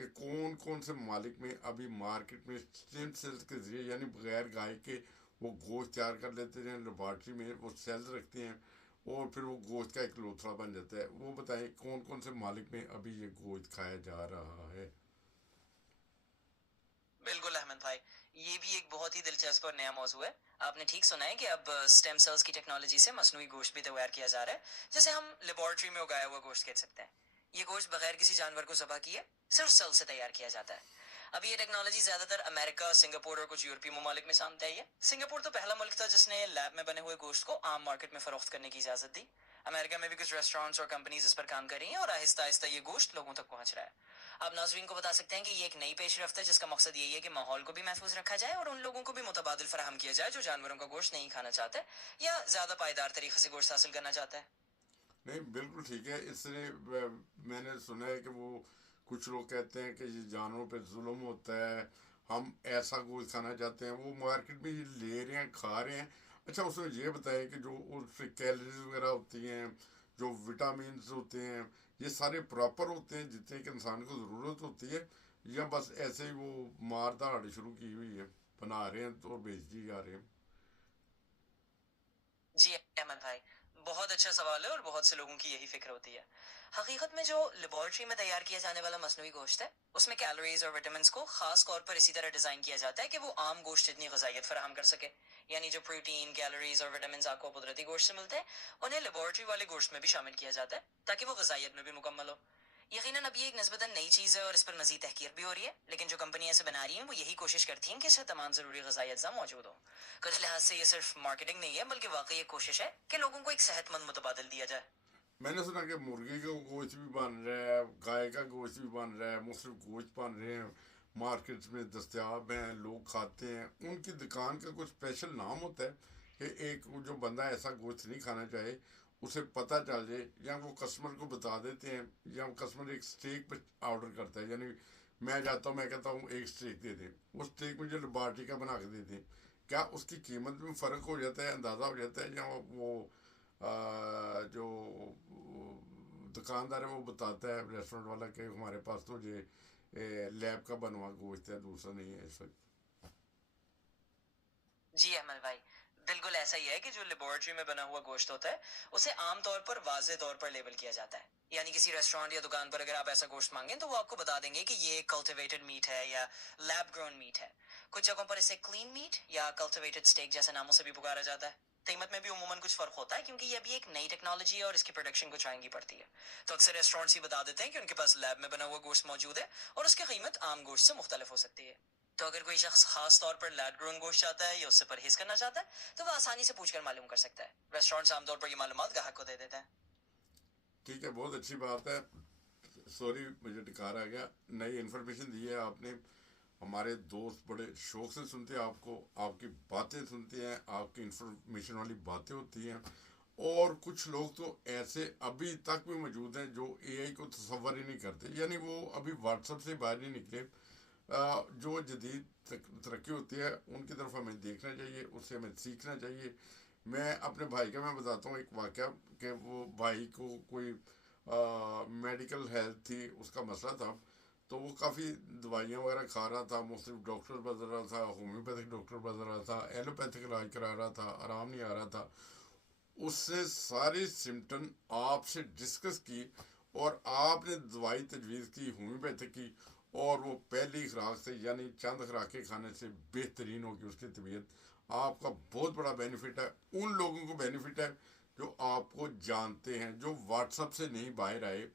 کہ کون کون سے ممالک میں ابھی مارکیٹ میں اسٹیم سیلز کے ذریعے یعنی بغیر گائے کے وہ گوشت تیار کر لیتے ہیں، لیبارٹری میں وہ سیلز رکھتے ہیں اور پھر وہ گوشت کا ایک لوتھڑا بن جاتا ہے. وہ بتائیں کون کون سے ممالک میں ابھی یہ گوشت کھایا جا رہا ہے؟ بالکل احمد بھائی، یہ بھی ایک بہت ہی دلچسپ اور نیا موضوع ہے. آپ نے ٹھیک سنا ہے کہ اب سٹیم سیلز کی ٹیکنالوجی سے مصنوعی گوشت بھی تیار کیا جا رہا ہے، جسے ہم لیبارٹری میں اگایا ہوا گوشت کہہ سکتے ہیں. یہ گوشت بغیر کسی جانور کو ذبح کیے صرف سیل سے تیار کیا جاتا ہے. ابھی یہ ٹیکنالوجی زیادہ تر امریکہ، سنگاپور اور کچھ یورپی ممالک میں سامنے آئی ہے. سنگاپور تو پہلا ملک تھا جس نے لیب میں بنے ہوئے گوشت کو عام مارکیٹ میں فروخت کرنے کی اجازت دی. امریکہ میں بھی کچھ ریسٹورینٹس اور کمپنیز اس پر کام کر رہی ہیں اور آہستہ آہستہ یہ گوشت لوگوں تک پہنچ رہا ہے. آپ ناظرین کو بتا سکتے ہیں کہ یہ ایک نئی پیش رفت ہے جس کا مقصد یہی ہے کہ ماحول کو بھی محفوظ رکھا جائے اور ان لوگوں کو بھی متبادل فراہم کیا جائے جو جانوروں کا گوشت نہیں کھانا چاہتے یا زیادہ پائیدار طریقے سے گوشت حاصل کرنا چاہتا ہے. نہیں بالکل ٹھیک ہے. اس سے میں نے سنا ہے کہ وہ کچھ لوگ کہتے ہیں کہ یہ جانوروں پہ ظلم ہوتا ہے، ہم ایسا گوشت کھانا چاہتے ہیں. وہ مارکیٹ میں یہ لے رہے ہیں، کھا رہے ہیں. اچھا اس میں یہ بتائیں کہ جو اس سے کیلریز وغیرہ ہوتی ہیں، جو وٹامنز ہوتے ہیں، یہ سارے پراپر ہوتے ہیں جتنے کہ انسان کو ضرورت ہوتی ہے، یا بس ایسے ہی وہ مار دھاڑ شروع کی ہوئی ہے، بنا رہے ہیں تو بیچ دی جا رہے ہیں؟ جی احمد بھائی، بہت اچھا سوال ہے اور بہت سے لوگوں کی یہی فکر ہوتی ہے. حقیقت میں جو لیبارٹری میں تیار کیا جانے والا مصنوعی گوشت ہے اس میں کیلوریز اور وٹامنس کو خاص طور پر اسی طرح ڈیزائن کیا جاتا ہے کہ وہ عام گوشت جتنی غذائیت فراہم کر سکے. یعنی جو پروٹین، کیلوریز اور وٹامنس آپ کو قدرتی گوشت سے ملتے ہیں انہیں لیبارٹری والے گوشت میں بھی شامل کیا جاتا ہے تاکہ وہ غذائیت میں بھی مکمل ہو. یقیناً اب یہ ایک نسبتاً نئی چیز ہے اور اس پر مزید تحقیق بھی ہو رہی ہے، لیکن جو کمپنیاں اسے بنا رہی ہیں وہ یہی کوشش کرتی ہیں کہ اس میں تمام ضروری غذائی اجزاء موجود ہوں. کچھ لحاظ سے یہ صرف مارکیٹنگ نہیں ہے بلکہ واقعی ایک کوشش ہے کہ لوگوں کو ایک صحت مند متبادل دیا جائے. میں نے سنا کہ مرغی کا گوشت بھی بن رہا ہے، گائے کا گوشت بھی بن رہا ہے، مختلف گوشت بن رہے ہیں، مارکیٹس میں دستیاب ہیں، لوگ کھاتے ہیں. ان کی دکان کا کچھ اسپیشل نام ہوتا ہے کہ ایک جو بندہ ایسا گوشت نہیں کھانا چاہے اسے پتہ چل جائے، یا وہ کسٹمر کو بتا دیتے ہیں، یا کسٹمر ایک اسٹیک پہ آرڈر کرتا ہے. یعنی میں جاتا ہوں، میں کہتا ہوں ایک اسٹیک دے دیں، وہ اسٹیک مجھے لیبارٹری کا بنا کے دے دیں. کیا اس کی قیمت میں فرق ہو جاتا ہے، اندازہ ہو جاتا ہے، یا وہ جو دکاندار ہے وہ بتاتا ہے ریسٹورینٹ والا کہ ہمارے پاس تو یہ لیب کا بنوا گوشت ہے، دوسرا نہیں ہے اس وقت؟ جی احمد بھائی، بالکل ایسا ہی ہے کہ جو لیبارٹری میں بنا ہوا گوشت ہوتا ہے اسے عام طور پر واضح طور پر لیبل کیا جاتا ہے. یعنی کسی ریسٹورینٹ یا دکان پر اگر آپ ایسا گوشت مانگیں تو وہ آپ کو بتا دیں گے کہ یہ کلٹیویٹڈ میٹ ہے یا لیب گرون میٹ ہے. کچھ جگہوں پر اسے کلین میٹ یا کلٹیویٹڈ اسٹیک جیسے ناموں سے بھی پکارا جاتا ہے. قیمت میں بھی عموماً کچھ فرق ہوتا ہے کیونکہ یہ ابھی ایک نئی ٹیکنالوجی ہے اور اس کی پروڈکشن کچھ مہنگی پڑتی ہے. تو اکثر ریسٹورینٹس ہی بتا دیتے ہیں کہ ان کے پاس لیب میں بنا ہوا گوشت موجود ہے اور اس کی قیمت عام گوشت سے مختلف ہو سکتی ہے. تو اگر کوئی شخص خاص طور پر لیب گرون گوشت چاہتا ہے یا اس سے پرہیز کرنا چاہتا ہے تو وہ آسانی سے پوچھ کر معلوم کر سکتا ہے. ریسٹورینٹس عام طور پر یہ معلومات گاہک کو دے دیتے ہیں. ٹھیک ہے، بہت اچھی بات ہے. سوری مجھے ٹکار آ گیا. نئی انفارمیشن دی ہے آپ نے. ہمارے دوست بڑے شوق سے سنتے ہیں آپ کو، آپ کی باتیں سنتے ہیں، آپ کی انفارمیشن والی باتیں ہوتی ہیں. اور کچھ لوگ تو ایسے ابھی تک بھی موجود ہیں جو اے آئی کو تصور ہی نہیں کرتے، یعنی وہ ابھی واٹس ایپ سے باہر نہیں نکلے. جو جدید ترقی ہوتی ہے ان کی طرف ہمیں دیکھنا چاہیے، اس سے ہمیں سیکھنا چاہیے. میں اپنے بھائی کا میں بتاتا ہوں ایک واقعہ کہ وہ بھائی کو کوئی میڈیکل ہیلتھ تھی، اس کا مسئلہ تھا. تو وہ کافی دوائیاں وغیرہ کھا رہا تھا، مختلف ڈاکٹر بدل رہا تھا، ہومیوپیتھک ڈاکٹر بدل رہا تھا، ایلوپیتھک علاج کرا رہا تھا، آرام نہیں آ رہا تھا. اس سے ساری سمٹم آپ سے ڈسکس کی اور آپ نے دوائی تجویز کی ہومیوپیتھک کی، اور وہ پہلی خوراک سے یعنی چند خوراکیں کھانے سے بہترین ہوگی اس کی طبیعت. آپ کا بہت بڑا بینیفٹ ہے. ان لوگوں کو بینیفٹ ہے جو آپ کو جانتے ہیں، جو واٹس ایپ سے نہیں باہر آئے،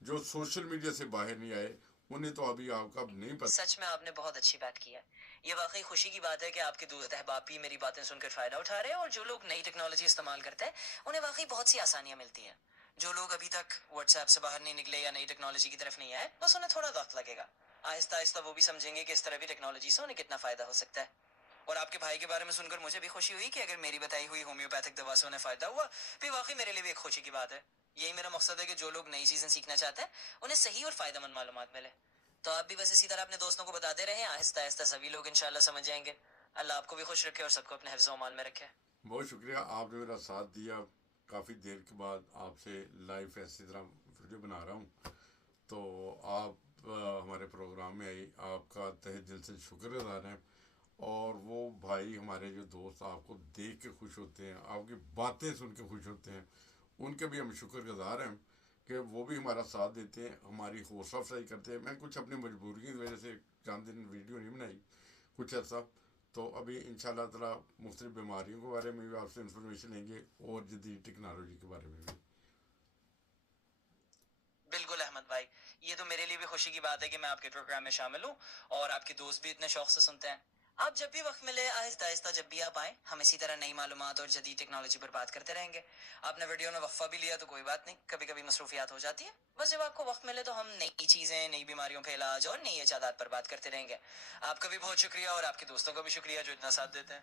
جو سوشل میڈیا سے باہر نہیں آئے، انہیں تو ابھی آپ کا نہیں پتا. سچ میں آپ نے بہت اچھی بات کی ہے. یہ واقعی خوشی کی بات ہے کہ آپ کے دوست احباب بھی میری باتیں سن کر فائدہ اٹھا رہے ہیں، اور جو لوگ نئی ٹیکنالوجی استعمال کرتے ہیں انہیں واقعی بہت سی آسانیاں ملتی ہیں. جو لوگ ابھی تک واٹس ایپ سے باہر نہیں نکلے یا نئی ٹیکنالوجی کی طرف نہیں آئے بس انہیں تھوڑا وقت لگے گا. آہستہ آہستہ وہ بھی سمجھیں گے کہ اس طرح بھی ٹیکنالوجی سے انہیں کتنا فائدہ ہو سکتا ہے. اور آپ کے بھائی کے بارے میں سن کر مجھے بھی خوشی ہوئی کہ اگر میری بتائی ہوئی ہومیوپیتھک دوا سے انہیں فائدہ ہوا بھی واقعی میرے لیے بھی ایک خوشی کی بات ہے. یہی میرا مقصد ہے کہ جو لوگ نئی چیزیں سیکھنا چاہتے ہیں انہیں صحیح اور فائدہ مند معلومات ملے. تو آپ بھی بس اسی طرح اپنے دوستوں کو بتاتے رہیں، آہستہ آہستہ سبھی لوگ انشاءاللہ سمجھ جائیں گے. اللہ آپ کو بھی خوش رکھے اور سب کو اپنے حفظ و امان میں رکھے. بہت شکریہ، آپ نے میرا ساتھ دیا. کافی دیر کے بعد آپ سے لائیو ایسی طرح ویڈیو بنا رہا ہوں. تو آپ ہمارے پروگرام میں آئی، آپ کا تہ دل سے شکر گزار ہیں، اور وہ بھائی ہمارے جو دوست آپ کو دیکھ کے خوش ہوتے ہیں، آپ کی باتیں سن کے خوش ہوتے ہیں، ان کے بھی ہم شکر گزار ہیں کہ وہ بھی ہمارا ساتھ دیتے ہیں، ہماری حوصلہ افزائی کرتے ہیں۔ میں کچھ اپنی مجبوری کی وجہ سے چند دن ویڈیو نہیں بنائی کچھ عرصہ، تو ابھی ان شاء اللہ تعالیٰ مختلف بیماریوں کے بارے میں بھی آپ سے انفارمیشن لیں گے، اور جدید ٹیکنالوجی کے بارے میں بھی۔ بالکل احمد بھائی، یہ تو میرے لیے بھی خوشی کی بات ہے کہ میں آپ کے پروگرام میں شامل ہوں، اور آپ کے دوست بھی اتنے شوق سے سنتے ہیں۔ آپ جب بھی وقت ملے، آہستہ آہستہ جب بھی آپ آئیں، ہم اسی طرح نئی معلومات اور جدید ٹیکنالوجی پر بات کرتے رہیں گے۔ آپ نے ویڈیو میں وقفہ بھی لیا تو کوئی بات نہیں، کبھی کبھی مصروفیات ہو جاتی ہے، بس جب آپ کو وقت ملے تو ہم نئی چیزیں، نئی بیماریوں کا علاج اور نئی ایجادات پر بات کرتے رہیں گے۔ آپ کا بھی بہت شکریہ، اور آپ کے دوستوں کا بھی شکریہ جو اتنا ساتھ دیتے ہیں۔